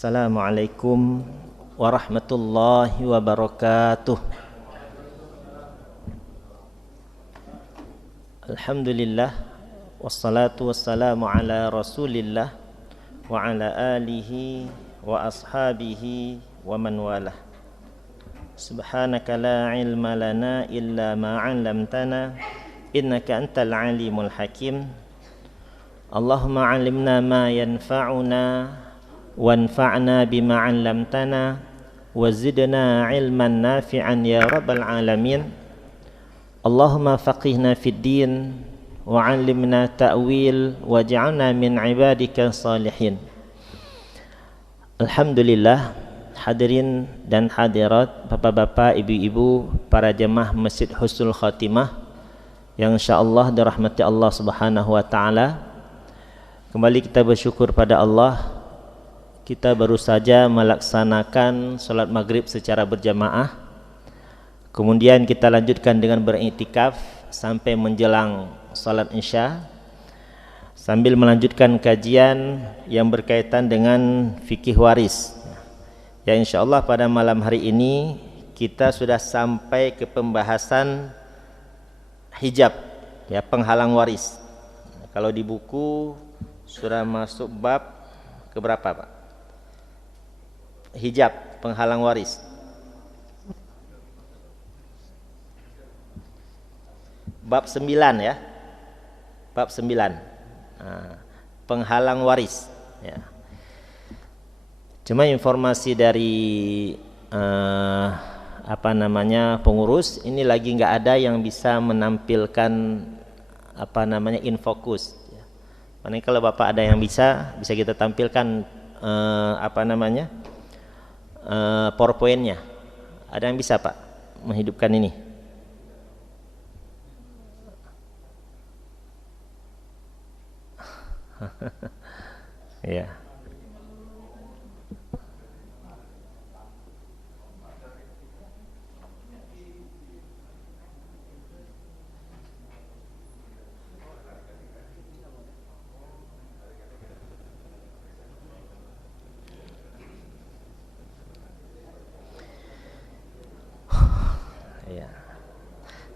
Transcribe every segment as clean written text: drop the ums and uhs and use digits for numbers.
Assalamualaikum warahmatullahi wabarakatuh. Alhamdulillah wassalatu wassalamu ala Rasulillah wa ala alihi wa ashabihi wa man walah. Subhanaka la ilma lana illa ma 'allamtana innaka antal alimul hakim. Allahumma 'allimna ma yanfa'una wanfa'na bima 'allamtana wazidna 'ilman nafi'an ya rabbal alamin. Allahumma faqihna fid din wa 'allimna ta'wil waj'alna min 'ibadika salihin. Alhamdulillah, hadirin dan hadirat, bapak-bapak, ibu-ibu, para jemaah Masjid Husnul Khatimah yang insyaallah dirahmati Allah Subhanahu wa taala. Kembali kita bersyukur pada Allah. Kita baru saja melaksanakan salat maghrib secara berjamaah. Kemudian kita lanjutkan dengan beriktikaf sampai menjelang salat isya, sambil melanjutkan kajian yang berkaitan dengan fikih waris. Ya, insyaallah pada malam hari ini kita sudah sampai ke pembahasan hijab, ya, penghalang waris. Kalau di buku sudah masuk bab keberapa, Pak? Hijab, penghalang waris. Bab 9 ya. Bab 9. Penghalang waris, ya. Cuma informasi dari pengurus ini lagi nggak ada yang bisa menampilkan infokus. Makanya kalau Bapak ada yang bisa kita tampilkan PowerPoint-nya. Ada yang bisa, Pak, menghidupkan ini? Ya.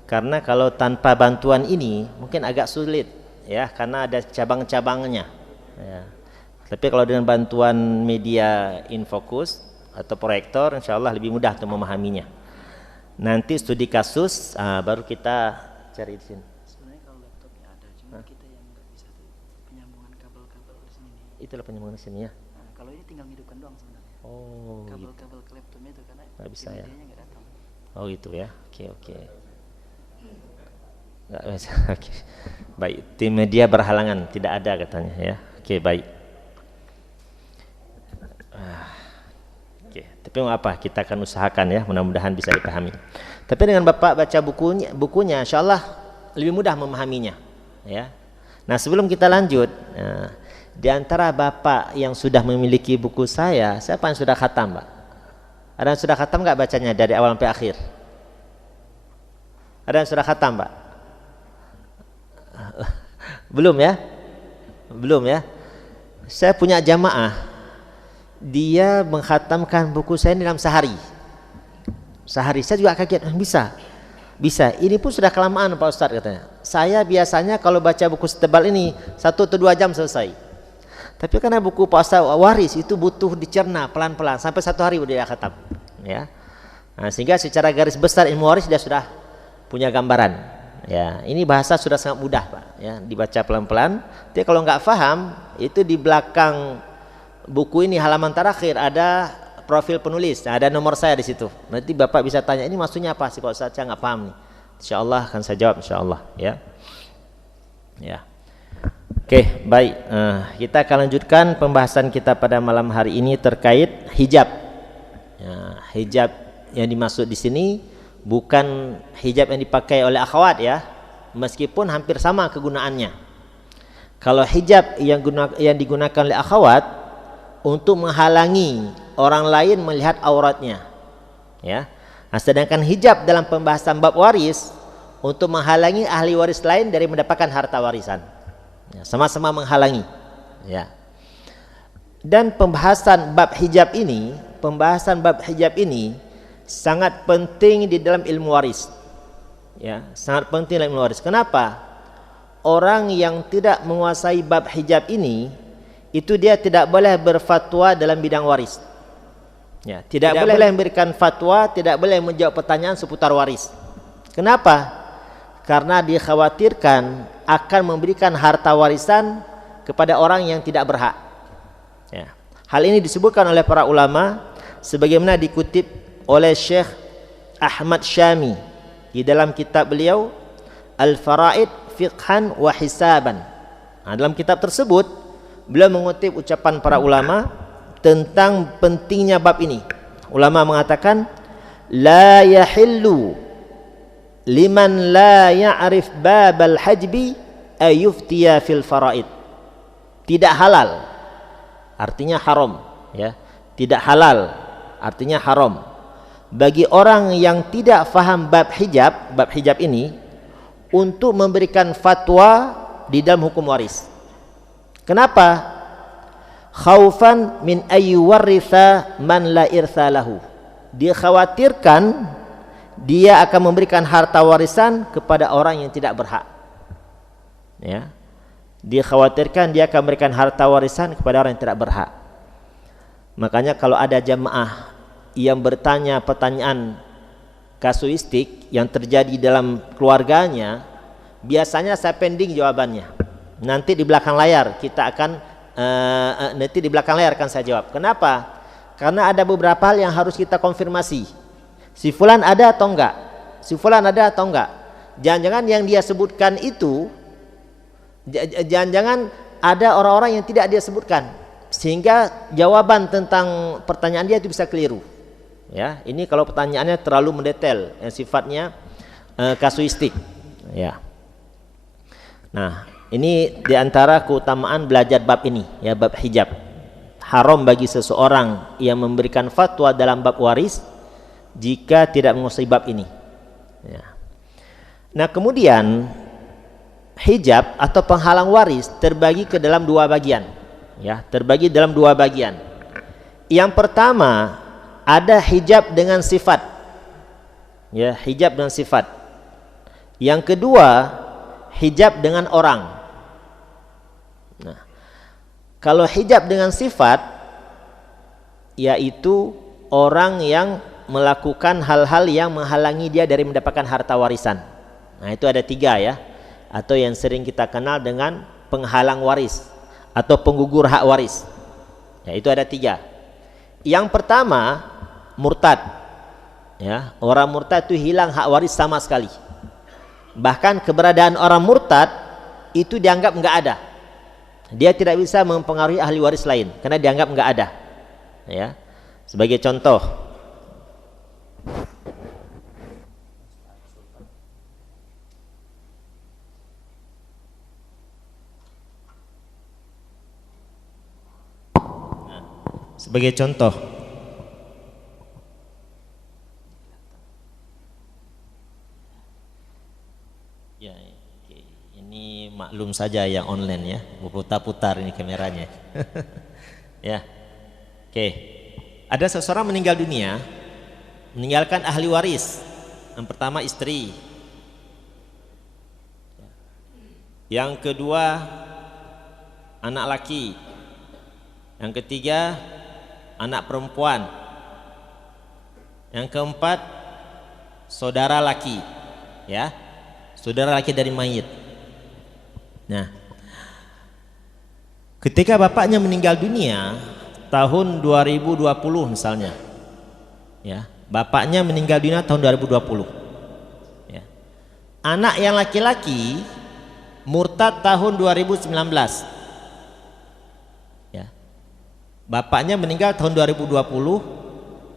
Karena kalau tanpa bantuan ini mungkin agak sulit, ya, karena ada cabang-cabangnya, ya. Tapi kalau dengan bantuan media infocus atau proyektor, insyaallah lebih mudah untuk memahaminya. Nanti studi kasus baru kita cari di sini. Sebenarnya kalau laptopnya ada, cuma kita yang nggak bisa tuh penyambungan kabel-kabel di sini. Itulah penyambungan di sini, ya. Nah, kalau ini tinggal hidupkan doang sebenarnya. Oh, Kabel-kabel ke laptopnya itu karena nggak bisa, ya. Nggak datang. Oh gitu, ya. Oke. Nggak bisa. Oke. Baik, tim media berhalangan, tidak ada katanya, ya. Oke, baik. Oke, tapi mau apa? Kita akan usahakan, ya, mudah-mudahan bisa dipahami. Tapi dengan Bapak baca bukunya, insyaallah lebih mudah memahaminya, ya. Nah, sebelum kita lanjut, di antara Bapak yang sudah memiliki buku saya, siapa yang sudah khatam, Pak? Ada yang sudah khatam nggak bacanya dari awal sampai akhir? Ada yang sudah khatam, Pak? Belum, ya? Belum, ya? Saya punya jamaah, dia mengkhatamkan buku saya dalam sehari. Saya juga kaget, bisa. Ini pun sudah kelamaan, Pak Ustadz, katanya. Saya biasanya kalau baca buku setebal ini 1 atau 2 jam selesai. Tapi karena buku Pak Ustadz waris itu butuh dicerna pelan-pelan sampai 1 hari dia khatam, ya. Nah, sehingga secara garis besar ilmu waris dia sudah punya gambaran. Ya, ini bahasa sudah sangat mudah, Pak, ya, dibaca pelan-pelan. Tapi kalau nggak paham, itu di belakang buku ini halaman terakhir ada profil penulis. Nah, ada nomor saya di situ. Nanti Bapak bisa tanya, ini maksudnya apa sih Pak Ustaz? Saya nggak paham nih. Insyaallah akan saya jawab, insyaallah, ya. Ya. Oke, baik. Kita akan lanjutkan pembahasan kita pada malam hari ini terkait hijab. Ya, hijab yang dimaksud di sini bukan hijab yang dipakai oleh akhwat, ya, meskipun hampir sama kegunaannya. Kalau hijab yang digunakan oleh akhwat untuk menghalangi orang lain melihat auratnya, ya. Nah, sedangkan hijab dalam pembahasan bab waris untuk menghalangi ahli waris lain dari mendapatkan harta warisan, ya, sama-sama menghalangi, ya. Dan pembahasan bab hijab ini sangat penting di dalam ilmu waris. Ya, sangat penting dalam ilmu waris. Kenapa? Orang yang tidak menguasai bab hijab ini, itu dia tidak boleh berfatwa dalam bidang waris. Ya, tidak boleh memberikan fatwa, tidak boleh menjawab pertanyaan seputar waris. Kenapa? Karena dikhawatirkan akan memberikan harta warisan kepada orang yang tidak berhak. Ya. Hal ini disebutkan oleh para ulama sebagaimana dikutip oleh Syekh Ahmad Syami di dalam kitab beliau Al-Faraid Fiqhan wa Hisaban. Nah, dalam kitab tersebut beliau mengutip ucapan para ulama tentang pentingnya bab ini. Ulama mengatakan la yahillu liman la ya'rif babal hajbi ayuftiya fil faraid. Tidak halal artinya haram, ya. Tidak halal artinya haram bagi orang yang tidak faham bab hijab ini untuk memberikan fatwa di dalam hukum waris. Kenapa? Khaufan min ayyuwarritha man la irtha lahu. Dia khawatirkan dia akan memberikan harta warisan kepada orang yang tidak berhak. Ya. Dia khawatirkan dia akan memberikan harta warisan kepada orang yang tidak berhak. Makanya kalau ada jamaah yang bertanya pertanyaan kasuistik yang terjadi dalam keluarganya, biasanya saya pending jawabannya. Nanti di belakang layar akan saya jawab. Kenapa? Karena ada beberapa hal yang harus kita konfirmasi. Si fulan ada atau enggak? Si fulan ada atau enggak? Jangan-jangan yang dia sebutkan itu, jangan-jangan ada orang-orang yang tidak dia sebutkan, sehingga jawaban tentang pertanyaan dia itu bisa keliru. Ya, ini kalau pertanyaannya terlalu mendetail, yang sifatnya kasuistik. Ya. Nah, ini diantara keutamaan belajar bab ini, ya, bab hijab. Haram bagi seseorang yang memberikan fatwa dalam bab waris jika tidak menguasai bab ini. Ya. Nah, kemudian hijab atau penghalang waris terbagi ke dalam dua bagian. Ya, terbagi dalam dua bagian. Yang pertama ada hijab dengan sifat. Ya, hijab dengan sifat. Yang kedua hijab dengan orang. Nah, kalau hijab dengan sifat, yaitu orang yang melakukan hal-hal yang menghalangi dia dari mendapatkan harta warisan. Nah, itu ada 3 ya, atau yang sering kita kenal dengan penghalang waris atau penggugur hak waris. Ya, itu ada 3. Yang pertama murtad. Ya, orang murtad itu hilang hak waris sama sekali. Bahkan keberadaan orang murtad itu dianggap enggak ada. Dia tidak bisa mempengaruhi ahli waris lain karena dianggap enggak ada. Ya. Sebagai contoh, ya, ini maklum saja yang online ya, berputar-putar ini kameranya. Ya, oke. Ada seseorang meninggal dunia, meninggalkan ahli waris. Yang pertama istri, yang kedua anak laki, yang ketiga anak perempuan, yang keempat saudara laki, ya, saudara laki dari mayit. Nah, ketika bapaknya meninggal dunia tahun 2020 misalnya, ya, bapaknya meninggal dunia tahun 2020, ya, anak yang laki-laki murtad tahun 2019, ya, bapaknya meninggal tahun 2020,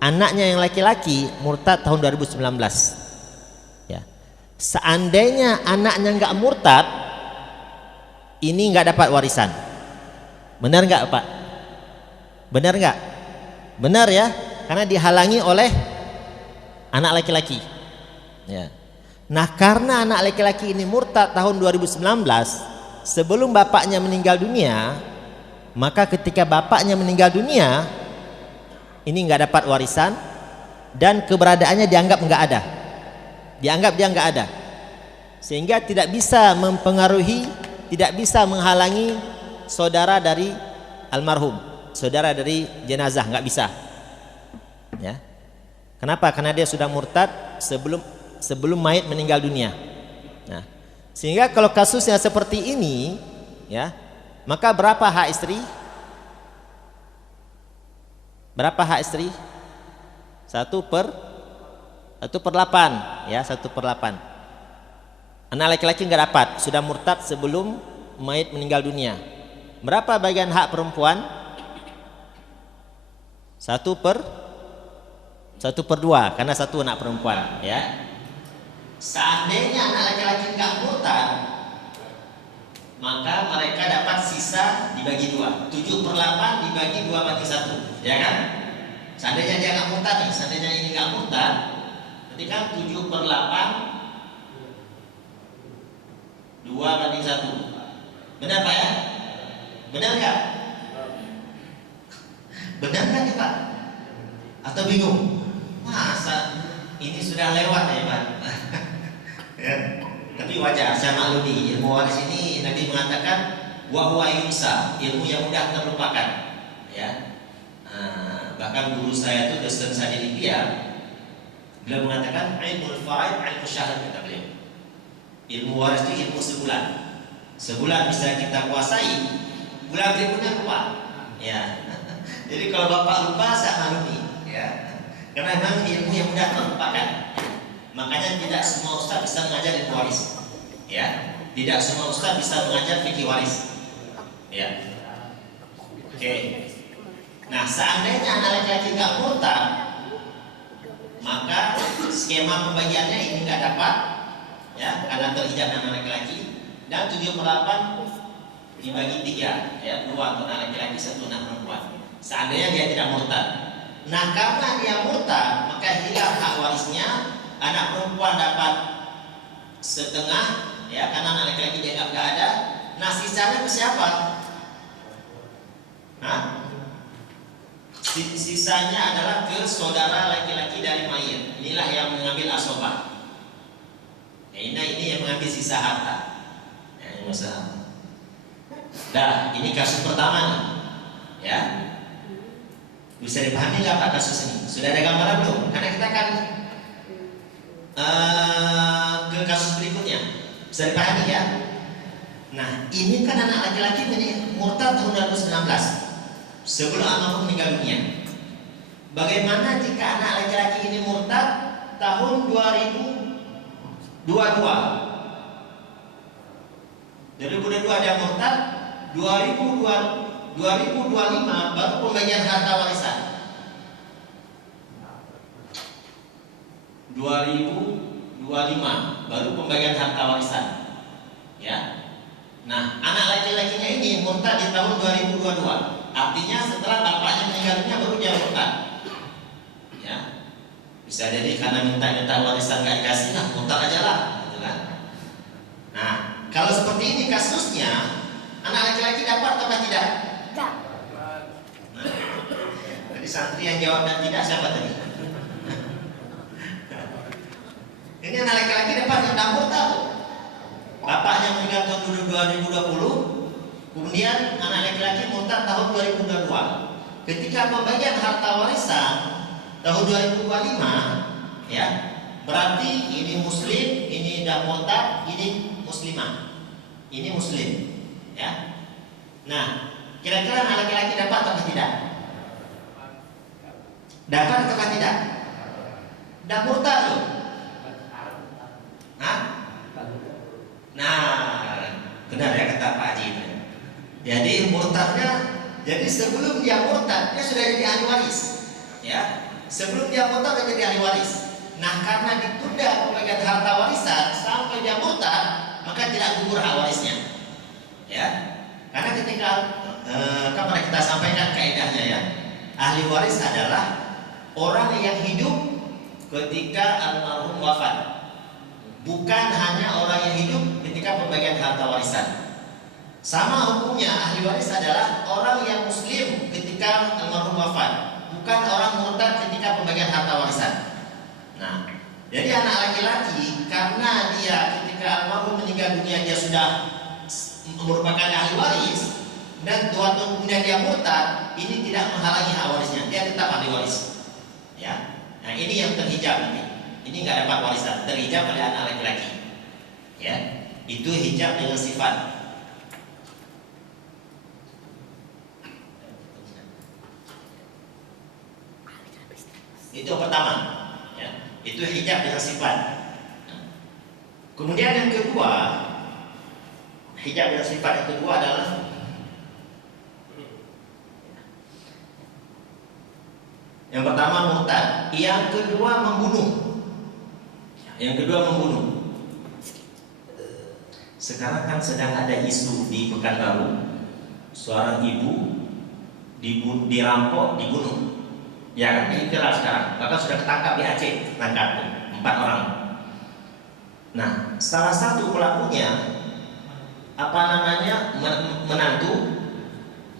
anaknya yang laki-laki murtad tahun 2019. Ya. Seandainya anaknya enggak murtad, ini enggak dapat warisan. Benar enggak, Pak? Benar enggak? Benar ya, karena dihalangi oleh anak laki-laki. Ya. Nah, karena anak laki-laki ini murtad tahun 2019, sebelum bapaknya meninggal dunia, maka ketika bapaknya meninggal dunia, ini nggak dapat warisan dan keberadaannya dianggap nggak ada, dianggap dia nggak ada, sehingga tidak bisa mempengaruhi, tidak bisa menghalangi saudara dari almarhum, saudara dari jenazah, nggak bisa. Ya, kenapa? Karena dia sudah murtad sebelum mayit meninggal dunia. Nah, sehingga kalau kasusnya seperti ini, ya, maka berapa hak istri? Berapa hak istri? 1/8, ya, 1/8. Anak laki-laki nggak dapat, sudah murtad sebelum mayit meninggal dunia. Berapa bagian hak perempuan? 1/2, karena satu anak perempuan, ya. Seandainya anak laki-laki nggak murtad, maka mereka dapat sisa dibagi 2. 7/8 dibagi 2/1, ya kan? Seandainya dia nggak murtad nih, seandainya ini nggak murtad, berarti kan 7/8 2/1. Benar Pak ya? Benar nggak? Benar nggak nih Pak? Atau bingung? Masa ini sudah lewat ya Pak? Ya. Tapi wajar, saya maklumi, ilmu waris ini Nabi mengatakan wa huwa yunsa, ilmu yang mudah terlupakan, ya. Bahkan guru saya itu dosen saya di Libya, beliau mengatakan ilmu fa'id, ilmu syahr, kata beliau. Ilmu waris itu ilmu sebulan. Sebulan bisa kita kuasai, bulan berikutnya lupa, ya. Jadi kalau bapak lupa, saya maklumi, ya. Karena memang ilmu yang mudah terlupakan. Makanya tidak semua ustaz bisa mengajar ilmu waris, ya. Tidak semua ustaz bisa mengajar fikih waris, ya. Oke. Nah, seandainya anak laki-laki nggak murtad, maka skema pembagiannya ini nggak dapat, ya, karena terhijab anak laki-laki, dan 7/8 dibagi 3, ya, 2 untuk anak laki-laki, 1 anak perempuan. Seandainya dia tidak murtad. Nah, karena dia murtad, maka hilang hak warisnya. Anak perempuan dapat setengah, ya, karena anak laki-laki dianggap nggak ada. Nah, sisanya ke siapa? Hah? Sisanya adalah ke saudara laki-laki dari mayit. Inilah yang mengambil asobah. Ya, ini yang mengambil sisa harta. Ya, ini masalah. Dah, ini kasus pertama nih. Ya. Bisa dipahami nggak Pak kasus ini? Sudah ada gambaran belum? Karena kita akan ke kasus berikutnya. Bisa dipahami ya? Nah, ini kan anak laki-laki ini murtad tahun 2019 sebelum almarhum meninggal dunia. Bagaimana jika anak laki-laki ini murtad tahun 2022? 2022 dia murtad, 2025 baru pembagian harta warisan. 2025 baru pembagian harta warisan, ya. Nah, anak laki-lakinya ini murtad di tahun 2022. Artinya setelah bapaknya meninggal dunia baru dia murtad, ya. Bisa jadi karena minta warisan gak dikasih, nah murtad aja lah, gitu kan. Nah, kalau seperti ini kasusnya, anak laki-laki dapat atau tidak? Tidak. Nah, tadi santri yang jawab dan tidak siapa tadi? Ini anak laki-laki dapat yang tidak murtad. Bapaknya meninggal tahun 2020, kemudian anak laki-laki murtad tahun 2022. Ketika pembagian harta warisan tahun 2025, ya, berarti ini muslim, ini tidak murtad, ini muslimah, ini muslim, ya. Nah, kira-kira anak laki-laki dapat atau tidak? Dapat atau tidak? Tidak murtad loh. Hah? Nah, benar ya kata Pak Haji. Jadi murtadnya, jadi sebelum dia murtad dia sudah jadi ahli waris, ya. Sebelum dia murtad sudah jadi ahli waris. Nah, karena ditunda pembagian harta warisan sampai dia murtad, maka tidak gugur hak warisnya, ya. Karena ketika kemarin kita sampaikan kaidahnya, ya, ahli waris adalah orang yang hidup ketika almarhum wafat, bukan hanya orang yang hidup ketika pembagian harta warisan. Sama hukumnya ahli waris adalah orang yang muslim ketika almarhum wafat, bukan orang murtad ketika pembagian harta warisan. Nah, jadi anak laki-laki karena dia ketika almarhum meninggal dunia dia sudah merupakan ahli waris dan 2 tahun kemudian dia murtad, ini tidak menghalangi hak warisnya, dia tetap ahli waris. Ya, nah ini yang terhijab nanti. Ini nggak dapat warisan, terhijab oleh anak laki-laki. Ya, itu hijab dengan sifat. Itu yang pertama, ya. Itu hijab dengan sifat. Kemudian yang kedua, hijab dengan sifat yang kedua adalah yang pertama murtad, yang kedua membunuh. Yang kedua membunuh. Sekarang kan sedang ada isu di Pekanbaru, seorang ibu dirampok, dibunuh. Ya kan, itulah sekarang. Bahkan sudah ketangkap di Aceh, tangkap 4 orang. Nah, salah satu pelakunya menantu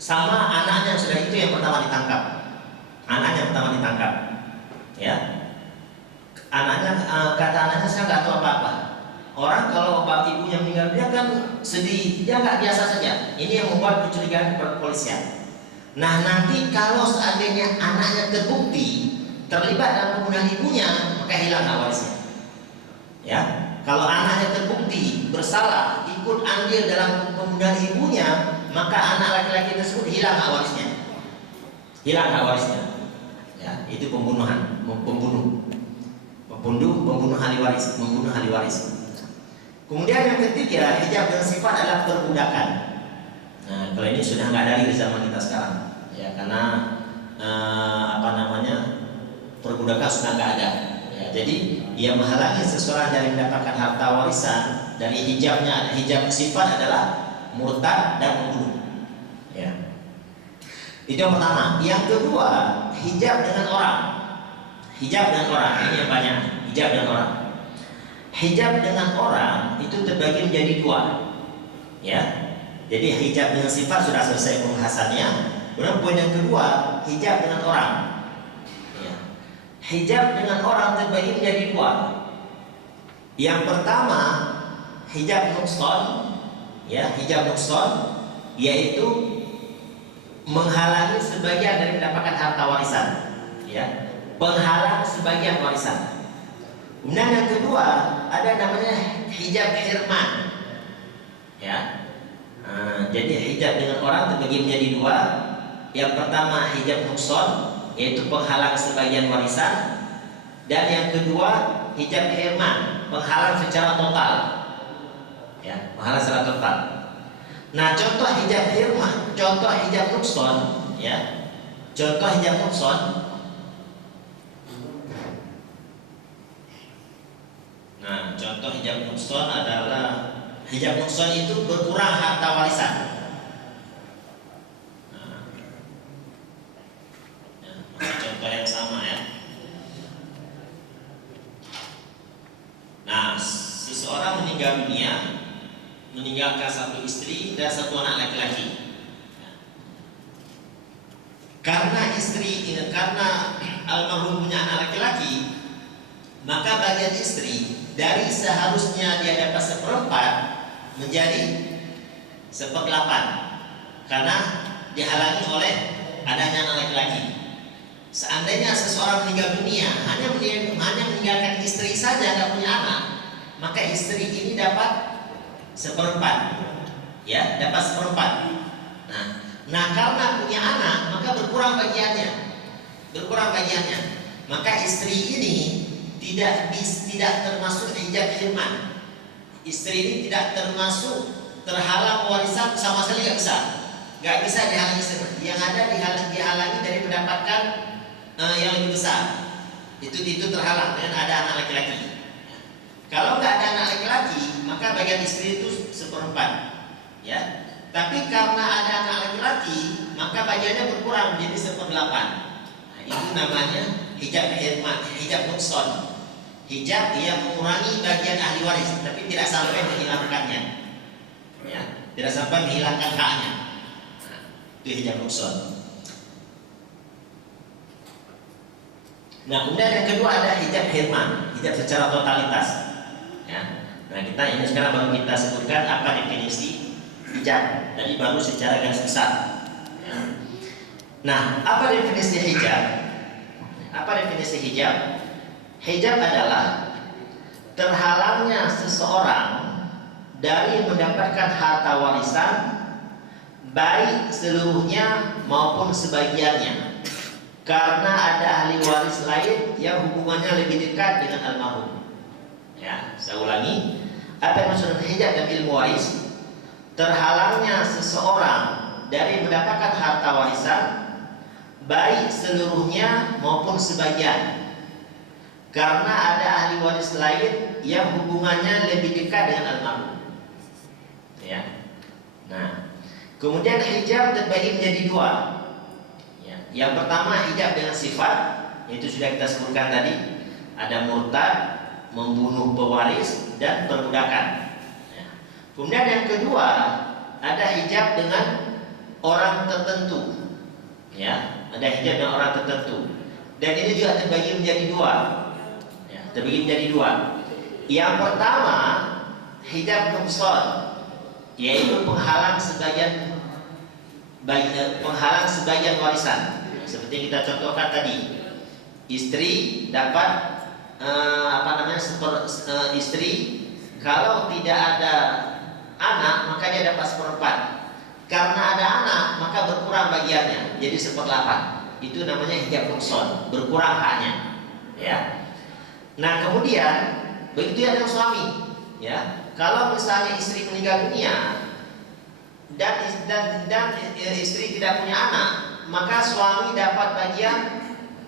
sama anaknya sudah itu yang pertama ditangkap. Anaknya pertama ditangkap. Ya. Anaknya kata anaknya saya nggak tahu apa-apa. Orang kalau bapak ibunya meninggal dia kan sedih, dia nggak biasa saja. Ini yang membuat kecurigaan kepolisian. Nah nanti kalau seandainya anaknya terbukti terlibat dalam pembunuhan ibunya, maka hilang hak warisnya. Ya, kalau anaknya terbukti bersalah ikut andil dalam pembunuhan ibunya, maka anak laki-laki tersebut hilang hak warisnya. Hilang hak warisnya. Ya, itu pembunuhan, membunuh ahli waris, membunuh ahli waris. Kemudian yang ketiga, hijab dengan sifat adalah perbudakan. Nah, kalau ini sudah nggak ada di zaman kita sekarang, ya karena perbudakan sudah nggak ada. Ya, jadi ia menghalangi seseorang dari mendapatkan harta warisan dari hijabnya. Hijab sifat adalah murtad dan membunuh. Ya, itu yang pertama. Yang kedua, hijab dengan orang. Hijab dengan orang ini yang banyak. Hijab dengan orang. Hijab dengan orang itu terbagi menjadi 2. Ya. Jadi hijab dengan sifat sudah selesai pembahasannya. Kemudian poin yang kedua, hijab dengan orang. Ya. Hijab dengan orang terbagi menjadi 2. Yang pertama, hijab nuqsan, ya, hijab nuqsan yaitu menghalangi sebagian dari mendapatkan harta warisan, ya, penghalang sebagian warisan. Kemudian yang kedua ada namanya hijab hirman, ya. Jadi hijab dengan orang terbagi menjadi 2. Yang pertama hijab nuqsan, yaitu penghalang sebagian warisan, dan yang kedua hijab hirman, penghalang secara total, ya, penghalang secara total. Nah, contoh hijab hirman, contoh hijab nuqsan, ya, contoh hijab nuqsan. Nah, contoh hijab nuqsan adalah hijab nuqsan itu berkurang harta warisan. Nah, ya, contoh yang sama ya. Nah, seseorang meninggal dunia, meninggalkan 1 istri dan 1 anak laki-laki. Karena almarhum punya anak laki-laki, maka bagian istri dari seharusnya dia dapat 1/4 menjadi 1/8 karena dihalangi oleh adanya anak laki-laki. Seandainya seseorang meninggal dunia hanya meninggalkan istri saja, tidak punya anak, maka istri ini dapat 1/4, ya, dapat 1/4. Nah karena punya anak maka berkurang bagiannya, maka istri ini tidak termasuk hijab hirman. Istri ini tidak termasuk terhalang warisan, sama sekali nggak bisa dihalangi. Yang ada dihalangi dari mendapatkan yang lebih besar. Itu terhalang dengan ada anak laki-laki. Kalau nggak ada anak laki-laki, maka bagian istri itu 1/4, ya. Tapi karena ada anak laki-laki, maka bagiannya berkurang menjadi 1/8. Nah, itu namanya hijab hirman, hijab nuqsan. Hijab yang mengurangi bagian ahli waris, tapi tidak sampai menghilangkannya. Ya, tidak sampai menghilangkan haknya. Nah, itu hijab nukson. Nah, kemudian yang kedua ada hijab hirman, hijab secara totalitas. Ya. Nah, kita ini sekarang baru kita sebutkan apa definisi hijab. Tadi baru secara garis besar. Ya. Nah, apa definisi hijab? Apa definisi hijab? Hijab adalah terhalangnya seseorang dari mendapatkan harta warisan, baik seluruhnya maupun sebagiannya, karena ada ahli waris lain yang hubungannya lebih dekat dengan almarhum. Ya, saya ulangi. Apa yang maksud hijab dalam ilmu waris? Terhalangnya seseorang dari mendapatkan harta warisan, baik seluruhnya maupun sebagian, karena ada ahli waris lain yang hubungannya lebih dekat dengan almarhum. Ya. Nah, kemudian hijab terbagi menjadi dua. Ya. Yang pertama hijab dengan sifat, yaitu sudah kita sebutkan tadi, ada murtad, membunuh pewaris, dan perbudakan. Ya. Kemudian yang kedua ada hijab dengan orang tertentu. Ya, ada hijab dengan orang tertentu. Dan ini juga terbagi menjadi dua. Ya, terbagi menjadi dua. Yang pertama hijab nukson, yaitu penghalang sebagian warisan. Seperti kita contohkan tadi, istri dapat istri kalau tidak ada anak maka dia dapat seperempat. Karena ada anak maka berkurang bagiannya, jadi 1/8. Itu namanya hijab nukson, berkurang haknya. Ya. Nah, kemudian begitu ya dengan suami. Ya, kalau misalnya istri meninggal dunia dan istri tidak punya anak, maka suami dapat bagian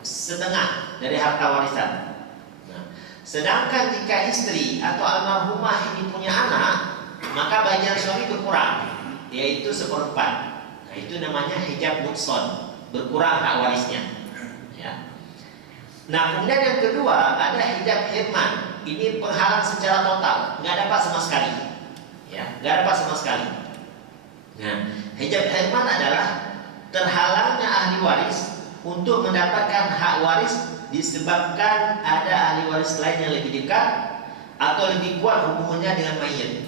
setengah dari harta warisan. Nah, sedangkan jika istri atau almarhumah ini punya anak, maka bagian suami berkurang, yaitu 1/4. Nah, itu namanya hijab nukson, berkurang hak warisnya. Ya. Nah, kemudian yang kedua ada hijab hirman. Ini penghalang secara total, nggak dapat sama sekali. Ya, nggak dapat sama sekali. Nah, hijab hirman adalah terhalangnya ahli waris untuk mendapatkan hak waris disebabkan ada ahli waris lain yang lebih dekat atau lebih kuat hubungannya dengan mayit.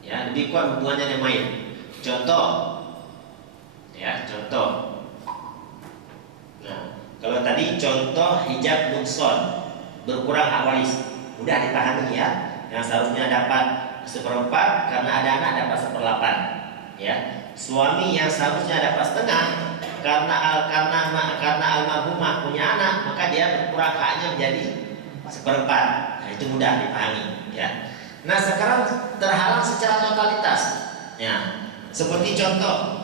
Ya, lebih kuat hubungannya dengan mayit. Contoh, ya, contoh. Nah, kalau tadi contoh hijab nukson, berkurang hak waris, mudah dipahami ya. Yang seharusnya dapat 1/4 karena ada anak dapat 1/8. Ya, suami yang seharusnya dapat setengah karena almarhumah punya anak, maka dia berkurang haknya menjadi 1/4. Nah, itu mudah dipahami ya. Nah, sekarang terhalang secara totalitas. Ya, seperti contoh,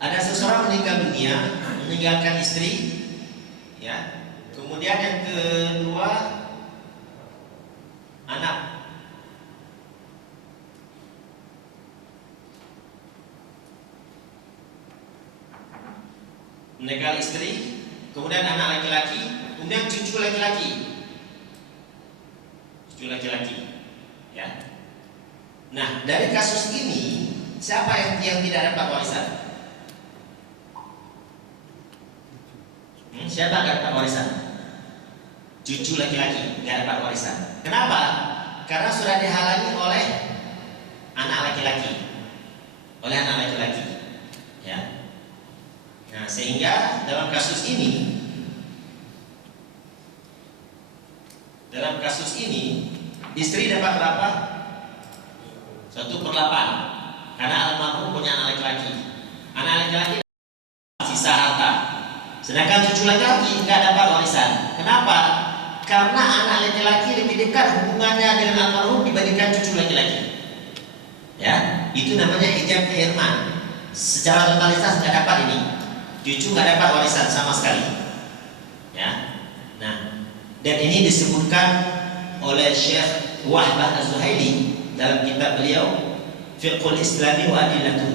ada seseorang meninggal dunia, meninggalkan istri, ya. Kemudian yang kedua anak. Meninggal istri, kemudian anak laki-laki, kemudian cucu laki-laki. Ya. Nah, dari kasus ini siapa yang tidak dapat warisan? Siapa yang dapat warisan? Cucu laki-laki nggak dapat warisan. Kenapa? Karena sudah dihalangi oleh anak laki-laki. Ya. Nah, sehingga dalam kasus ini istri dapat berapa? 1/8. Karena almarhum punya anak laki-laki. Anak laki-laki sisa harta. Sedangkan cucu laki-laki nggak dapat warisan. Kenapa? Karena anak laki-laki lebih dekat hubungannya dengan almarhum dibandingkan cucu laki-laki. Ya, itu namanya hijab hirman. Secara totalitas nggak dapat ini. Cucu nggak dapat warisan sama sekali. Ya. Nah, dan ini disebutkan oleh Syekh Wahbah Az-Zuhaili dalam kitab beliau Fiqhul Islami wa Adillatuh,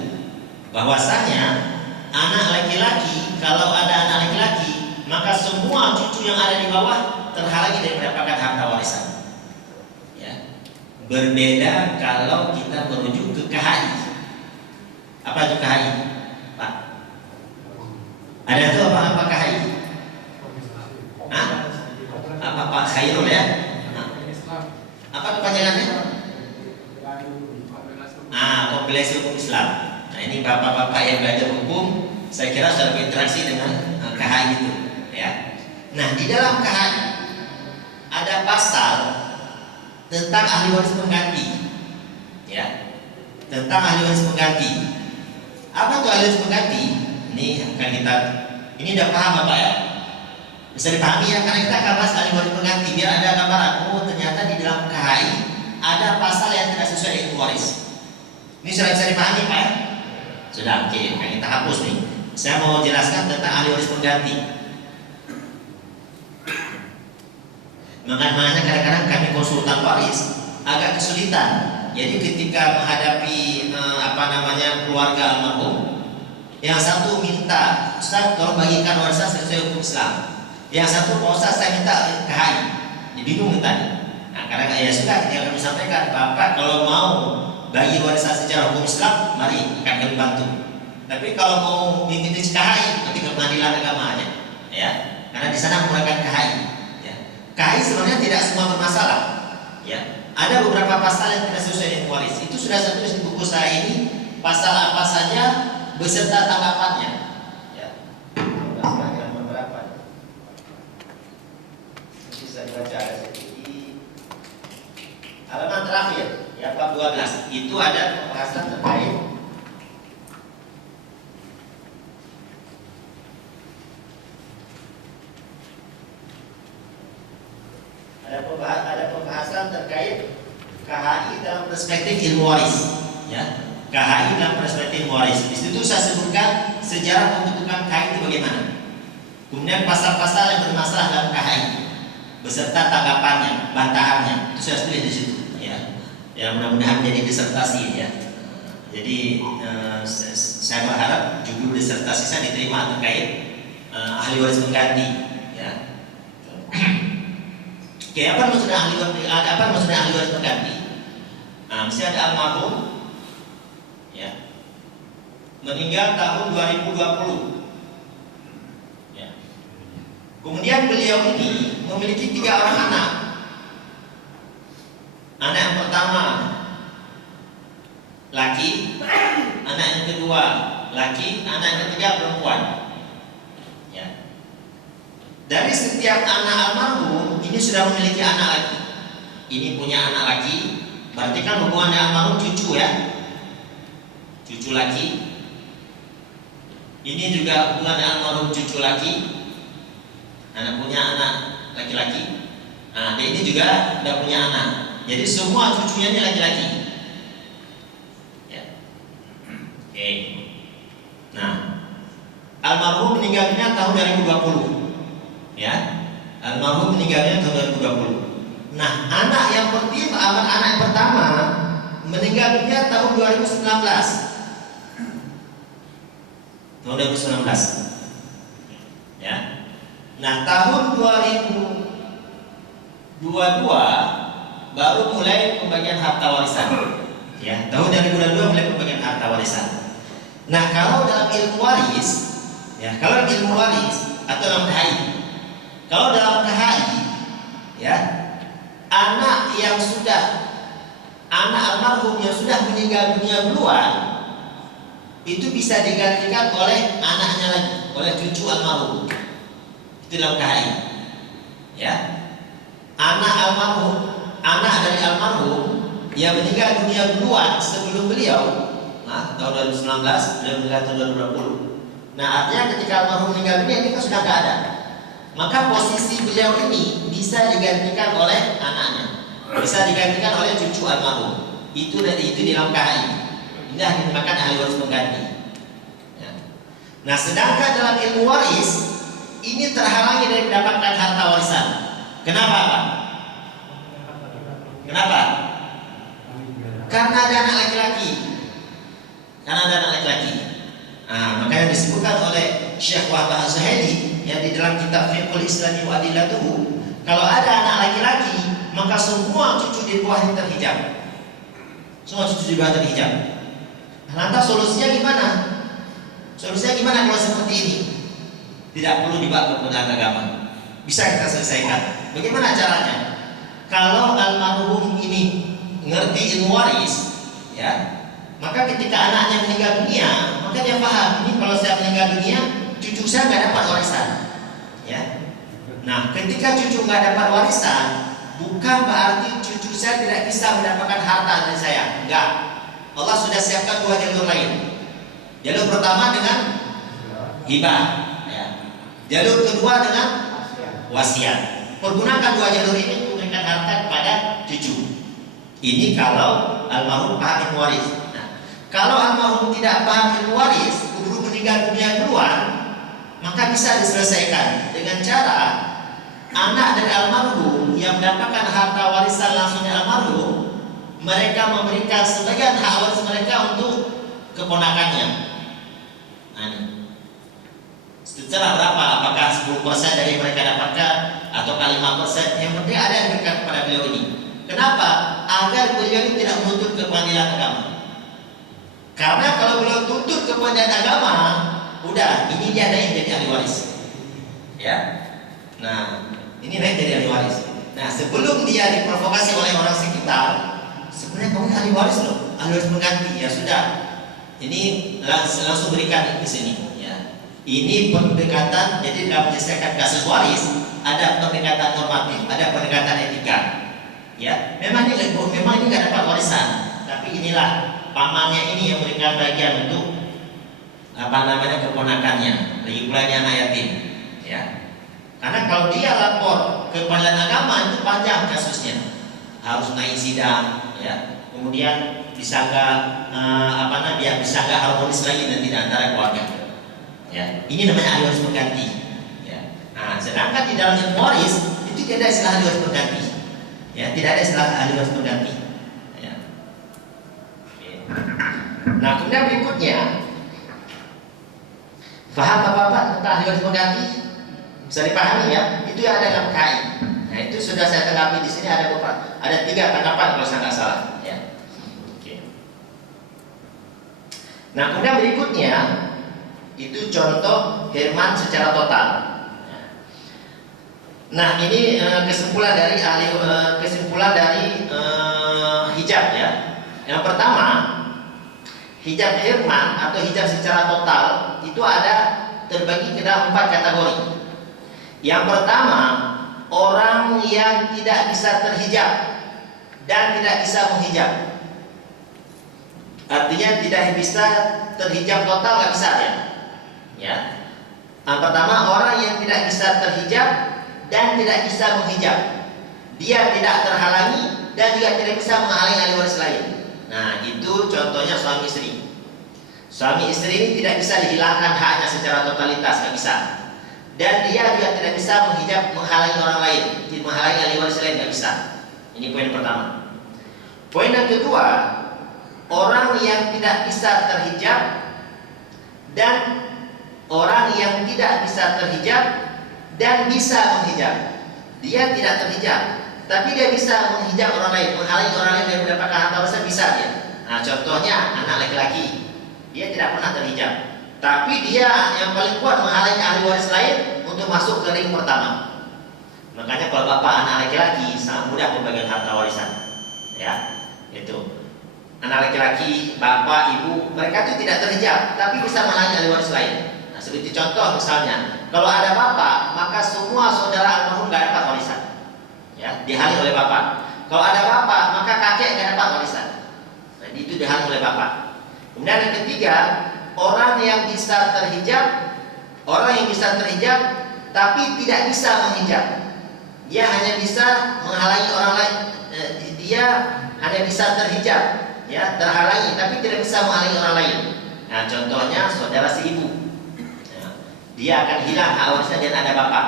bahwasanya anak laki-laki, kalau ada anak laki-laki maka semua cucu yang ada di bawah terhalangi dari mendapatkan harta warisan. Ya. Berbeda kalau kita merujuk ke KHI. Apa itu KHI, Pak? Ada itu apa KHI? Hah? Apa Pak Khairul ya? Apa kepanjangannya? Kompilasi hukum Islam. Nah, ini bapak-bapak yang belajar hukum, saya kira sudah berinteraksi dengan KHI itu, ya. Nah, di dalam KHI ada pasal tentang ahli waris pengganti, ya. Tentang ahli waris pengganti. Apa itu ahli waris pengganti? Ini akan ini udah paham Bapak ya? Bisa dipahami ya, karena kita akan bahas ahli waris pengganti biar ada gambaran. Oh, ternyata di dalam KHI ada pasal yang tidak sesuai ilmu waris. Ini sudah bisa dipahami Pak ya? Sudah, oke, kita hapus nih. Saya mau jelaskan tentang ahli waris pengganti. Makanya kadang-kadang kami konsultan waris agak kesulitan. Jadi ketika menghadapi keluarga almarhum, yang satu minta Ustaz tolong bagikan warisan sesuai hukum Islam. Yang satu Pak Ustaz saya minta KHI. Dibingung tadi. Nah, karena ya sudah ketika kami sampaikan, Bapak kalau mau bagi warisan secara hukum Islam, mari akan kami bantu. Tapi kalau mau mengikuti KHI, nanti ke pengadilan agama aja, ya. Karena di sana menggunakan KHI. Ya. KHI sebenarnya tidak semua bermasalah, ya. Ada beberapa pasal yang tidak sesuai dengan waris. Itu sudah saya tulis di buku saya ini, pasal apa saja beserta tanggapannya. Ya. Berapa? Bisa dibaca di halaman terakhir, ya bab 12. Itu ada pembahasan terkait ada pembahasan terkait KHI dalam perspektif ilmu waris, ya. KHI dalam perspektif ilmu waris. Di situ saya sebutkan sejarah pembentukan KHI itu bagaimana. Kemudian pasal-pasal yang bermasalah dalam KHI beserta tanggapannya, bantahannya, itu saya tulis di situ, ya. Ya mudah-mudahan menjadi disertasi, ya. Jadi saya berharap judul disertasi saya diterima terkait ahli waris pengganti, ya. Oke, apa maksudnya ahli waris pengganti? Nah, mesti ada almarhum, ya, meninggal tahun 2020, ya. Kemudian beliau ini memiliki 3 orang anak. Anak yang pertama laki, anak yang kedua laki, anak yang ketiga perempuan. Ya. Dari setiap anak almarhum ini sudah memiliki anak lagi. Ini punya anak laki, berarti kan hubungan dengan almarhum cucu, ya. Cucu laki. Ini juga hubungan dengan almarhum cucu laki. Anak punya anak laki-laki. Nah, dia ini juga sudah punya anak. Jadi semua cucunya ini laki-laki. Ya. Oke. Nah, almarhum meninggalnya tahun 2020. Ya. Almarhum meninggalnya tahun 2020. Nah, anak yang pertama meninggal dunia tahun 2019. Tahun 2019. Ya. Nah, tahun 2022 baru mulai pembagian harta warisan. Ya, tahun 2022 mulai pembagian harta warisan. Nah, kalau dalam ilmu waris, ya, kalau dalam ilmu waris atau dalam KHI, kalau dalam KHI, ya, anak almarhum yang sudah meninggal dunia duluan itu bisa digantikan oleh anaknya lagi, oleh cucu almarhum. Itu dalam KHI, ya. Anak dari almarhum yang meninggal dunia duluan sebelum beliau, nah, tahun 2019, beliau meninggal tahun 2020. Nah, artinya ketika almarhum meninggal dunia ini kan sudah tidak ada. Maka posisi beliau ini bisa digantikan oleh anaknya, bisa digantikan oleh cucu almarhum. Itu di dalam KHI. Ini dinamakan ahli waris pengganti. Ya. Nah, sedangkan dalam ilmu waris ini terhalangi dari mendapatkan harta warisan. Kenapa, Pak? Kenapa? Karena ada anak laki-laki. Nah, makanya disebutkan oleh Syekh Wahbah Az-Zuhaili ya di dalam kitab Fiqhul Islami wa Adillatuhu, kalau ada anak laki-laki maka semua cucu di bawahnya terhijab. Semua cucu di bawah terhijab. Lantas solusinya gimana? Solusinya gimana kalau seperti ini? Tidak perlu dibawa ke pengadilan agama. Bisa kita selesaikan. Bagaimana caranya? Kalau almarhum ini ngerti ilmu waris, ya, maka ketika anaknya meninggal dunia, maka dia paham, ini kalau saya meninggal dunia, cucu saya nggak dapat warisan, ya. Nah, ketika cucu nggak dapat warisan, bukan berarti cucu saya tidak bisa mendapatkan harta dari saya. Enggak. Allah sudah siapkan dua jalur lain. Jalur pertama dengan hibah, ya. Jalur kedua dengan wasiat. Pergunakan dua jalur ini untuk memberikan harta kepada cucu. Ini kalau almarhum paham ilmu waris. Nah, kalau almarhum tidak paham ilmu waris, keburu meninggal dunia duluan, maka bisa diselesaikan dengan cara anak dari almarhum yang mendapatkan harta warisan langsung dari almarhum, mereka memberikan sebagian hak waris mereka untuk keponakannya. Nah, ini. Secara berapa? Apakah 10% dari mereka dapatkan atau 5%? Yang penting ada yang berikan kepada beliau ini. Kenapa? Agar beliau ini tidak menuntut ke pengadilan agama. Karena kalau beliau tuntut ke pengadilan agama, udah, ini dia ada yang jadi ahli waris. Ya. Nah, ini dia jadi ahli waris. Nah, sebelum dia diprovokasi oleh orang sekitar, sebenarnya kamu ahli waris loh, ahli waris mengganti. Ya sudah. Ini langsung berikan di sini, ya. Ini pendekatan, jadi dalam menyelesaikan kasus waris ada pendekatan normatif, ada pendekatan etika. Ya, memang ini nggak dapat warisan, tapi inilah pamannya ini yang memberikan bagian untuk keponakannya, lagi pula dia anak yatim, ya. Karena kalau dia lapor ke pengadilan agama itu panjang kasusnya, harus naik sidang, ya. Kemudian bisa nggak bisa nggak harmonis lagi nanti di antara keluarga, ya. Ini namanya ahli waris pengganti, ya. Nah, sedangkan di dalam ilmu waris itu tidak ada istilah ahli waris pengganti. Ya, tidak ada istilah ahli waris pengganti. Ya. Nah, kemudian berikutnya, paham Bapak tentang ahli waris pengganti? Bisa dipahami ya? Itu yang ada dalam KAI. Nah, itu sudah saya tanggapi di sini ada 3 tanggapan kalau saya nggak salah. Ya. Oke. Nah, kemudian berikutnya itu contoh hirman secara total. Nah, ini kesimpulan dari hijab, ya. Yang pertama, hijab hirman atau hijab secara total itu ada terbagi ke dalam 4 kategori. Yang pertama, orang yang tidak bisa terhijab dan tidak bisa menghijab. Artinya tidak bisa terhijab total, nggak bisa ya. Ya. Yang pertama, orang yang tidak bisa terhijab dan tidak bisa menghijab. Dia tidak terhalangi dan juga tidak bisa menghalangi ahli waris lain. Nah, itu contohnya suami istri. Suami istri ini tidak bisa dihilangkan haknya secara totalitas, nggak bisa. Dan dia juga tidak bisa menghijab, menghalangi orang lain, menghalangi ahli waris lain, nggak bisa. Ini poin pertama. Poin yang kedua, orang yang tidak bisa terhijab dan orang yang tidak bisa terhijab dan bisa menghijab. Dia tidak terhijab, tapi dia bisa menghijab orang lain, menghalangi orang lain dari mendapatkan harta warisan, bisa dia. Nah, contohnya anak laki-laki, dia tidak pernah terhijab, tapi dia yang paling kuat menghalangi ahli waris lain untuk masuk ke ring pertama. Makanya kalau bapak anak laki-laki sangat mudah pembagian harta warisan, ya. Itu anak laki-laki, bapak, ibu, mereka itu tidak terhijab, tapi bisa menghalangi ahli waris lain. Nah, seperti contoh misalnya, kalau ada bapak, maka semua saudara almarhum nggak dapat warisan, ya, dihalangi oleh bapak. Kalau ada bapak, maka kakek nggak dapat warisan. Jadi itu dihalangi oleh bapak. Kemudian yang ketiga, orang yang bisa terhijab, tapi tidak bisa menghijab. Dia hanya bisa menghalangi orang lain. Dia hanya bisa terhijab, ya, terhalangi, tapi tidak bisa menghalangi orang lain. Nah, contohnya saudara si ibu. Dia akan hilang hak warisnya dan ada bapak,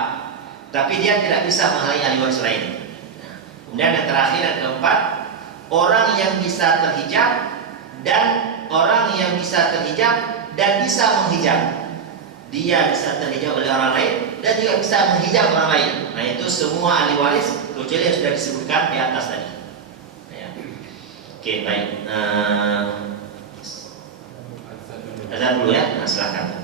tapi dia tidak bisa menghalangi ahli waris lain. Nah, kemudian yang terakhir dan keempat, orang yang bisa terhijab dan orang yang bisa terhijab dan bisa menghijab. dia bisa terhijab oleh orang lain dan juga bisa menghijab orang lain. Nah itu semua ahli waris kecuali yang sudah disebutkan di atas tadi. Ya. Oke, baik. Azan dulu ya. Nah, silakan.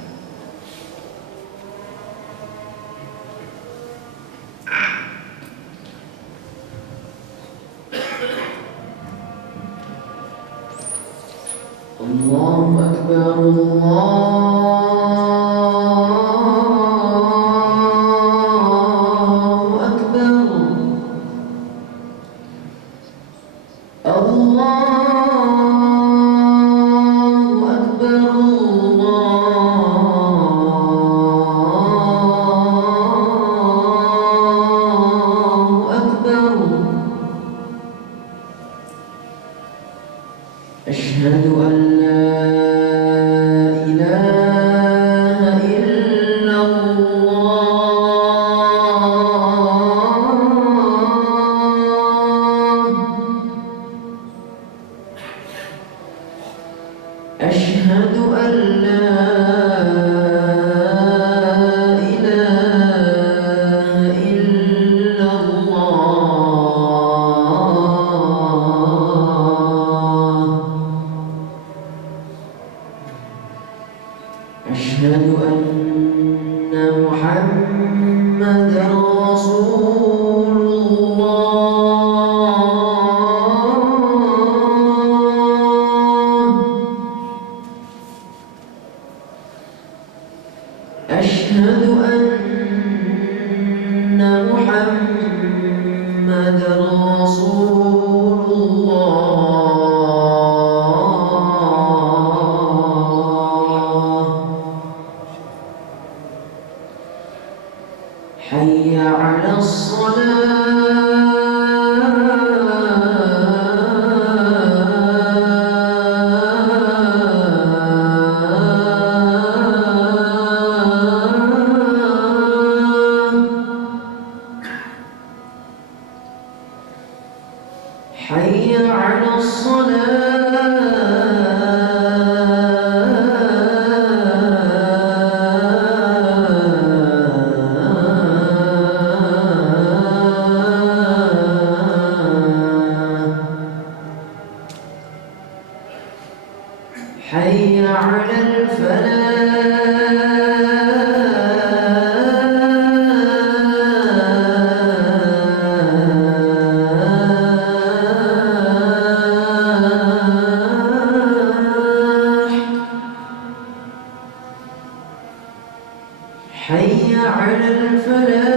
Allahu Akbar, Allahu Akbar, Allahu Akbar, Allahu Akbar. أشهد أن لا إله إلا الله. أشهد أن لا إله إلا الله. أشهد أن محمدا رسول الله. أشهد أن محمدا رسول الله. حي على الصلاة. حي على الصلاة. حي على الفلاح. حي على الفلاح.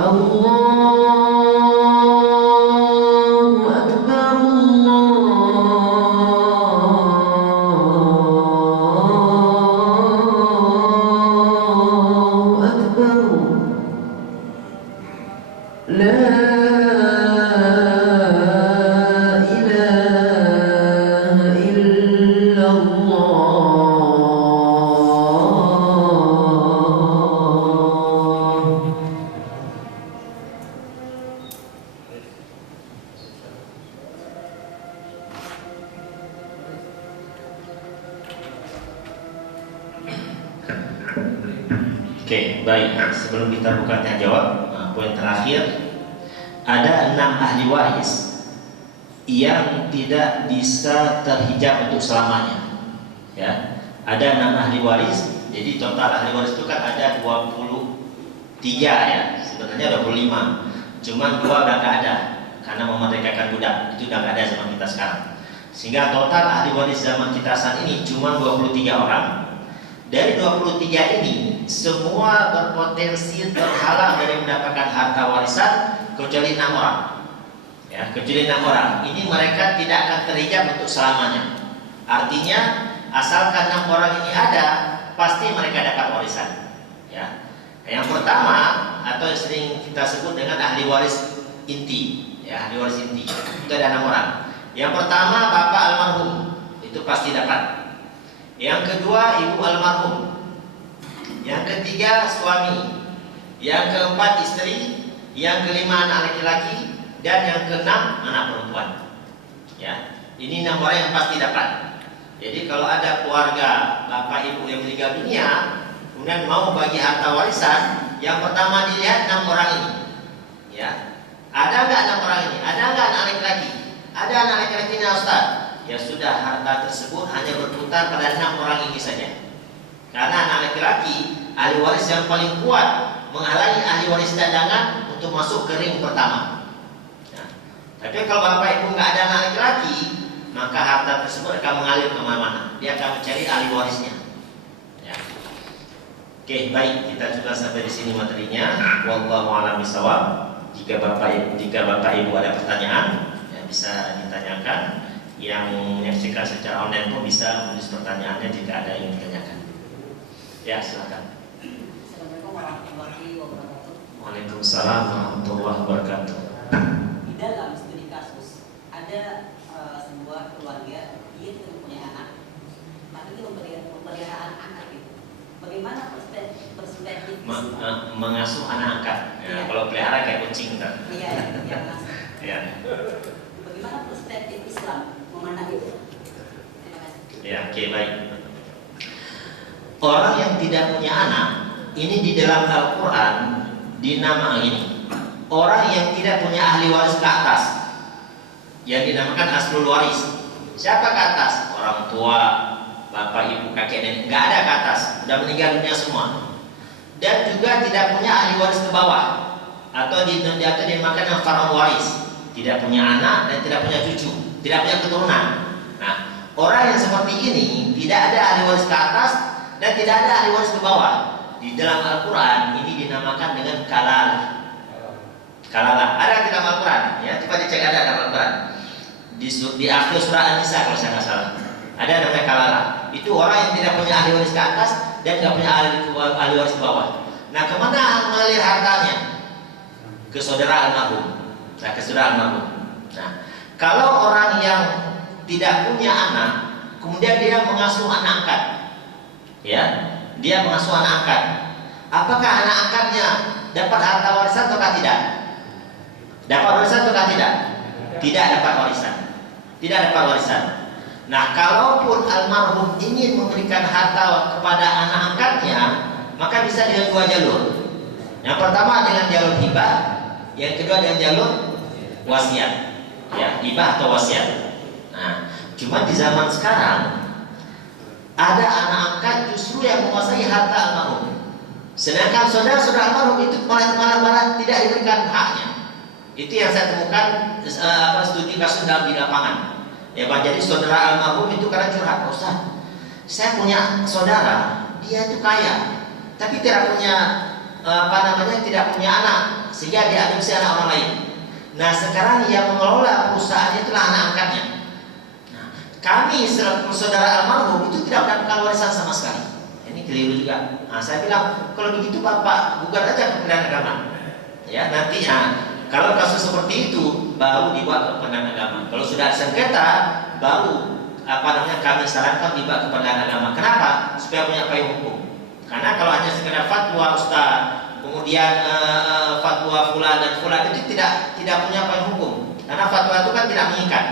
الله أكبر، الله أكبر. لا إله إلا الله. Oke, baik. Sebelum kita buka tanya jawab, poin terakhir, ada 6 ahli waris yang tidak bisa terhijab untuk selamanya. Ya, ada 6 ahli waris. Jadi total ahli waris itu kan ada 23 ya. Sebenarnya 25. Cuman 2 udah nggak ada karena memerdekakan budak. Itu udah nggak ada zaman kita sekarang. Sehingga total ahli waris zaman kita saat ini cuma 23 orang. Dari 23 ini semua berpotensi terhalang dari mendapatkan harta warisan kecuali 6 orang. Ya, kecuali 6 orang. Ini mereka tidak akan terhijab untuk selamanya. Artinya asalkan 6 orang ini ada, pasti mereka dapat warisan. Ya. Yang pertama atau yang sering kita sebut dengan ahli waris inti, ya, ahli waris inti. Itu ada 6 orang. Yang pertama bapak almarhum, itu pasti dapat. Yang kedua ibu almarhum. Yang ketiga suami. Yang keempat istri. Yang kelima anak laki-laki. Dan yang keenam anak perempuan. Ya, ini 6 orang yang pasti dapat. Jadi kalau ada keluarga bapak ibu yang meninggal dunia, kemudian mau bagi harta warisan, yang pertama dilihat 6 orang ini. Ya, ada nggak 6 orang ini? Ada nggak anak laki-laki? Ada anak laki-lakinya Ustaz? Ya sudah, harta tersebut hanya berputar pada 6 orang ini saja. Karena anak laki-laki ahli waris yang paling kuat menghalangi ahli waris cadangan untuk masuk ke ring pertama. Nah, tapi kalau bapak ibu nggak ada anak laki-laki, maka harta tersebut akan mengalir kemana-mana. Dia akan mencari ahli warisnya. Ya. Oke, baik, kita sudah sampai di sini materinya. Wallahu a'lam bishawab. Jika bapak ibu ada pertanyaan, ya bisa ditanyakan. Yang menyaksikan secara online pun bisa menulis pertanyaannya jika ada yang ditanyakan. Ya, silakan. Assalamualaikum warahmatullahi wabarakatuh. Waalaikumsalam warahmatullahi wabarakatuh. Di dalam studi kasus ada sebuah keluarga dia tidak mempunyai anak, tapi dia memelihara anak itu. Bagaimana perspektif Mengasuh anak angkat. Ya, kalau pelihara kayak kucing kan. Iya, yang masuk. Ya. Bagaimana perspektif Islam memandang itu? Terima kasih. Ya, oke, baik. Orang yang tidak punya anak ini di dalam Al-Quran dinamai ini. Orang yang tidak punya ahli waris ke atas, yang dinamakan aslul waris. Siapa ke atas? Orang tua, bapak, ibu, kakek, nenek. Nggak ada ke atas, sudah meninggal dunia semua. Dan juga tidak punya ahli waris ke bawah, atau dinamakan faraid waris. Tidak punya anak dan tidak punya cucu, tidak punya keturunan. Nah, orang yang seperti ini tidak ada ahli waris ke atas dan tidak ada ahli waris ke bawah. Di dalam Al-Quran ini dinamakan dengan kalalah. Kalalah ada di dalam Al-Quran, ya, coba dicek ada dalam Al-Quran. Di akhir surah An-Nisa kalau saya nggak salah, ada namanya kalalah. Itu orang yang tidak punya ahli waris ke atas dan nggak punya ahli waris ke bawah. Nah, kemana mengalir hartanya? Ke saudara almarhum. Nah, ke saudara almarhum. Nah, kalau orang yang tidak punya anak, kemudian dia mengasuh anak angkat, ya, dia mengasuh anak angkat. Apakah anak angkatnya dapat harta warisan atau tidak? Dapat warisan atau tidak? Tidak dapat warisan. Tidak dapat warisan. Nah, kalaupun almarhum ingin memberikan harta kepada anak angkatnya, maka bisa dengan 2 jalur. Yang pertama dengan jalur hibah, yang kedua dengan jalur wasiat, ya, hibah atau wasiat. Nah, cuma di zaman sekarang ada anak angkat justru yang menguasai harta almarhum, sedangkan saudara-saudara almarhum itu malah tidak diberikan haknya. Itu yang saya temukan studi kasus di lapangan. Ya, Pak, jadi saudara almarhum itu kadang curhat, Ustaz, saya punya saudara, dia itu kaya, tapi tidak punya tidak punya anak, sehingga diadopsi anak orang lain. Nah, sekarang yang mengelola perusahaan itulah anak angkatnya. Nah, kami selaku saudara almarhum itu tidak mendapatkan warisan sama sekali. Ini keliru juga. Nah, saya bilang kalau begitu Bapak gugat aja ke Pengadilan Agama. Ya, nanti kalau kasus seperti itu baru dibawa ke Pengadilan Agama. Kalau sudah sengketa baru kami sarankan dibawa ke Pengadilan Agama. Kenapa? Supaya punya payung hukum. Karena kalau hanya sekedar fatwa Ustaz, kemudian fatwa fulan dan fulan itu tidak punya payung hukum. Karena fatwa itu kan tidak mengikat.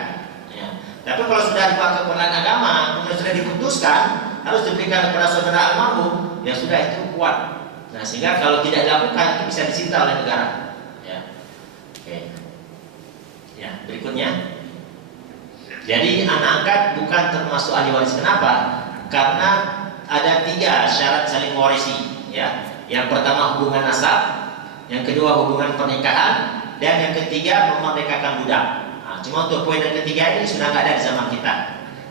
Ya. Tapi kalau sudah dibawa ke Pengadilan Agama, kemudian sudah diputuskan harus diberikan kepada saudara almarhum, ya sudah itu kuat. Nah, sehingga kalau tidak dilakukan itu bisa disita oleh negara. Ya. Oke. Ya, berikutnya. Jadi anak angkat bukan termasuk ahli waris. Kenapa? Karena ada 3 syarat saling mewarisi, ya. Yang pertama hubungan nasab, yang kedua hubungan pernikahan, dan yang ketiga memerdekakan budak. Nah, cuma untuk poin yang ketiga ini sudah nggak ada di zaman kita.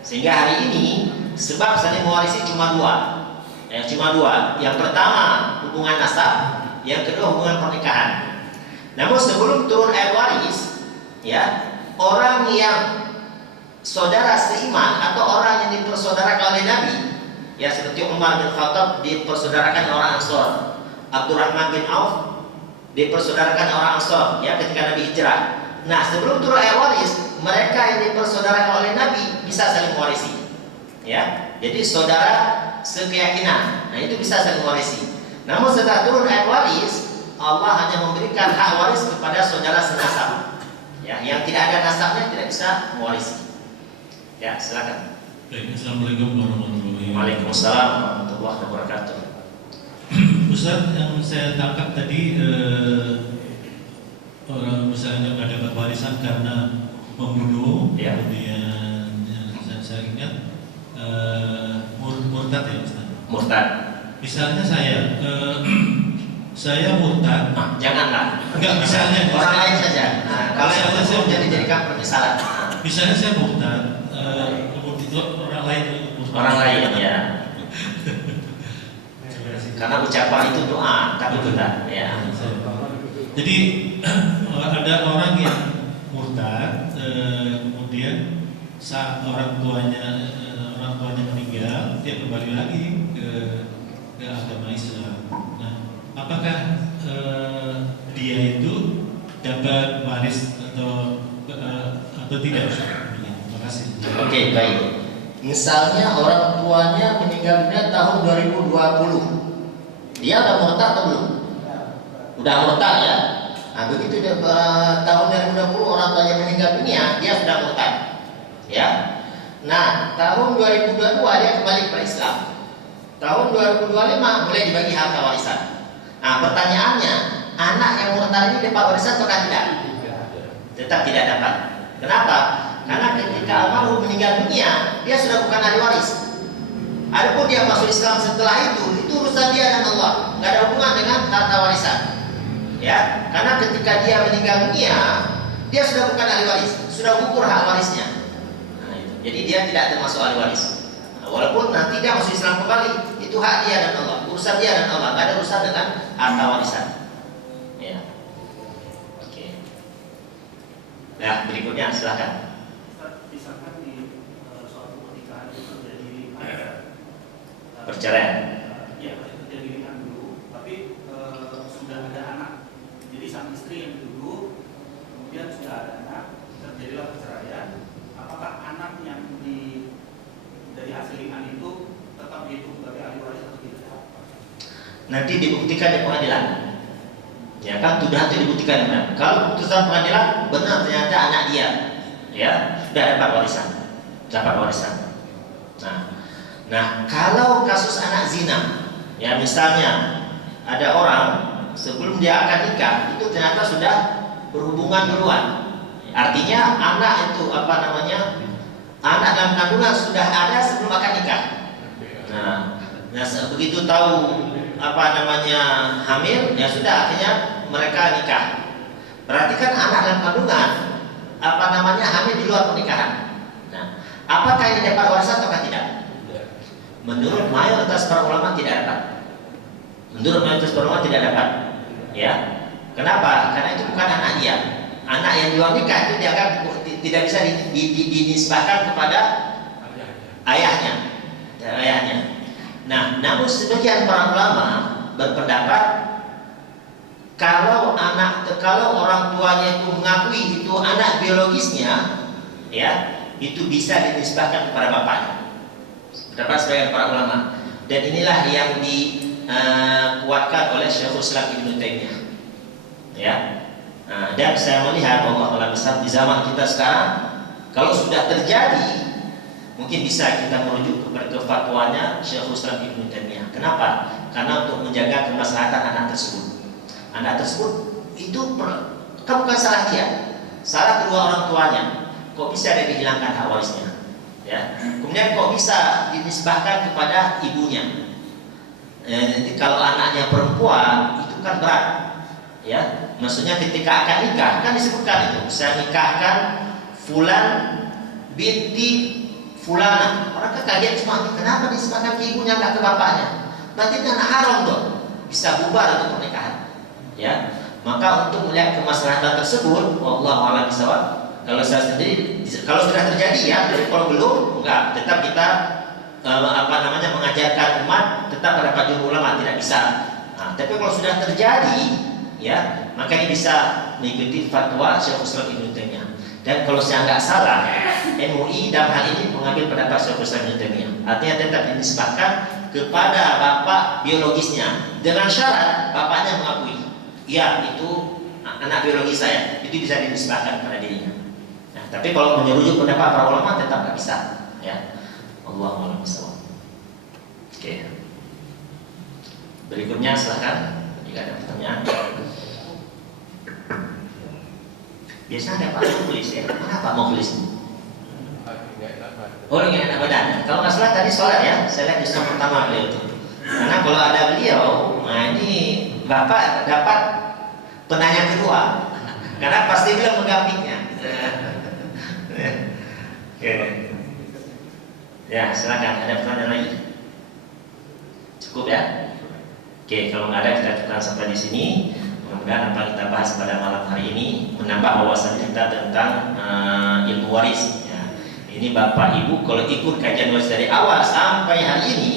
Sehingga hari ini sebab saling mewarisi cuma 2. Cuma 2. Yang pertama hubungan nasab, yang kedua hubungan pernikahan. Namun sebelum turun ayat waris, ya, orang yang saudara seiman atau orang yang dipersaudarakan oleh Nabi, ya, seperti Umar bin Khattab dipersaudarakan orang Ansor, Abdurrahman bin Auf dipersaudarakan orang Ansor, ya, ketika Nabi hijrah. Nah, sebelum turun ayat waris, mereka yang dipersaudarakan oleh Nabi bisa saling mewarisi, ya. jadi saudara sekeyakinan. Nah, itu bisa saling mewarisi. Namun setelah turun ayat waris, Allah hanya memberikan hak waris kepada saudara senasab. Ya, yang tidak ada nasabnya tidak bisa mewarisi. Ya, silakan. Baik, Assalamualaikum warahmatullahi wabarakatuh. Waalaikumsalam warahmatullahi wabarakatuh. Ustaz, yang saya tangkap tadi orang misalnya nggak dapat warisan karena membunuh, Ya. kemudian yang saya ingat murtad ya Ustaz. Murtad. Misalnya saya murtad, Janganlah. enggak misalnya Orang lain saja. Nah, kalau yang Misalnya saya- jadi jadikan penyesalan. misalnya saya murtad, kemudian orang lain Orang lain ya. Karena ucapan itu doa, tapi benar ya. Jadi ada orang yang murtad, kemudian saat orang tuanya meninggal, dia kembali lagi ke agama Islam. Nah, apakah dia itu dapat waris atau tidak? Terima kasih. Oke, baik. Misalnya orang tuanya meninggal dunia tahun 2020. Dia udah murtad atau belum? Udah murtad ya. Nah, begitu dia, tahun 2020 orang tuanya meninggal dunia, dia sudah murtad. Ya. Nah, tahun 2022 dia kembali ke Islam. Tahun 2025 mulai dibagi harta warisan. Nah, pertanyaannya, anak yang murtad ini dapat warisan atau tidak? Tetap tidak dapat. Kenapa? Karena ketika almarhum meninggal dunia, dia sudah bukan ahli waris. Adapun dia masuk Islam setelah itu urusan dia dan Allah, nggak ada hubungan dengan harta warisan. Ya, karena ketika dia meninggal dunia, dia sudah bukan ahli waris, sudah gugur hak warisnya. Nah, itu. Jadi dia tidak termasuk ahli waris. Nah, walaupun nanti dia masuk Islam kembali, itu hak dia dan Allah, urusan dia dan Allah, nggak ada urusan dengan harta warisan. Ya. Oke. Nah, berikutnya silakan. Misalkan di suatu pernikahan itu terjadi Perceraian. ya terjadi dulu, tapi sudah ada anak. Jadi sang istri yang dulu, kemudian sudah ada anak, terjadilah perceraian. Apakah anak yang dari hasil iman itu tetap dihitung sebagai ahli waris atau tidak? Nanti dibuktikan di pengadilan. Ya kan, tuduhan itu dibuktikan benar. Kalau keputusan pengadilan benar ternyata anak dia, ya sudah dapat warisan. Nah, kalau kasus anak zina, ya misalnya ada orang sebelum dia akan nikah itu ternyata sudah berhubungan duluan. Artinya anak itu anak dalam kandungan sudah ada sebelum akan nikah. Nah begitu tahu hamil, ya sudah akhirnya mereka nikah. Berarti kan anak dalam kandungan hamil di luar pernikahan. Nah, apakah ini dapat warisan atau tidak? Menurut mayoritas para ulama tidak dapat. Ya. Kenapa? Karena itu bukan anak dia. Anak yang di luar nikah itu dianggap tidak bisa dinisbahkan kepada ayahnya. Nah, namun sebagian para ulama berpendapat kalau orang tuanya itu mengakui itu anak biologisnya, ya, itu bisa dinisbahkan kepada bapaknya. Pendapat sebagian para ulama. Dan inilah yang dikuatkan oleh Syekhul Islam Ibnu Taimiyah. Ya. Dan saya melihat Allah besar di zaman kita sekarang, kalau sudah terjadi, mungkin bisa kita merujuk kepada fatwanya Syekhul Islam Ibnu Taimiyah. Kenapa? Karena untuk menjaga kemaslahatan anak tersebut. Anak tersebut itu kan bukan salah dia, salah kedua orang tuanya. Kok bisa dia dihilangkan hak warisnya? Ya. Kemudian kok bisa dinisbahkan kepada ibunya? Nanti kalau anaknya perempuan itu kan berat. Ya, maksudnya ketika akan nikah kan disebutkan itu, saya nikahkan fulan binti fulana. Orang kan kaget cuma, kenapa disebutkan ke ibunya nggak ke bapaknya? Berarti itu anak haram dong, bisa bubar untuk pernikahan. Ya, maka untuk melihat kemaslahatan tersebut, wallahu a'lam bishawab. Kalau saya sendiri, kalau sudah terjadi ya, jadi kalau belum, enggak, tetap kita mengajarkan umat tetap pada jumhur ulama tidak bisa. Nah, tapi kalau sudah terjadi, ya, maka ini bisa mengikuti fatwa Syekhul Islam Ibnu Taimiyah. Dan kalau saya nggak salah, MUI dalam hal ini mengambil pendapat Syekhul Islam Ibnu Taimiyah. Artinya tetap dinisbahkan kepada bapak biologisnya dengan syarat bapaknya mengakui, ya itu anak biologis saya, itu bisa dinisbahkan pada dirinya. Nah, tapi kalau menyuruh pendapat para ulama tetap nggak bisa, ya. Allahu a'lam bishawab. Oke. Berikutnya silahkan jika ada pertanyaan. Biasanya ada Pak Mukhlis ya. Mana Pak Mukhlis? Oh, ini enak badan. Kalau nggak salah tadi sholat ya. Saya lihat justru pertama beliau itu. Karena kalau ada beliau, nah ini Bapak dapat penanya kedua. Karena pasti beliau mendampingnya. Oke. Ya, silakan. Ada pertanyaan lagi? Cukup ya? Oke, kalau nggak ada kita cukupkan sampai di sini. Mudah-mudahan apa kita bahas pada malam hari ini menambah wawasan kita tentang ilmu waris. Ya. Ini Bapak Ibu kalau ikut kajian waris dari awal sampai hari ini,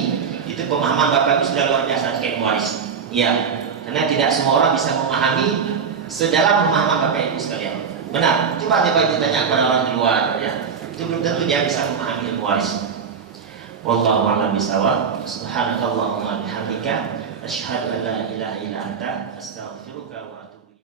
itu pemahaman Bapak Ibu sudah luar biasa terkait waris. Ya, karena tidak semua orang bisa memahami sedalam pemahaman Bapak Ibu sekalian. Benar. Coba Bapak Ibu tanya kepada orang di luar, ya. Itu belum tentu dia bisa memahami ilmu waris. Wallahu a'lam bishawab. Subhanakallahumma bihamdika asyhadu an la ilaha illa anta astaghfiruka wa atubu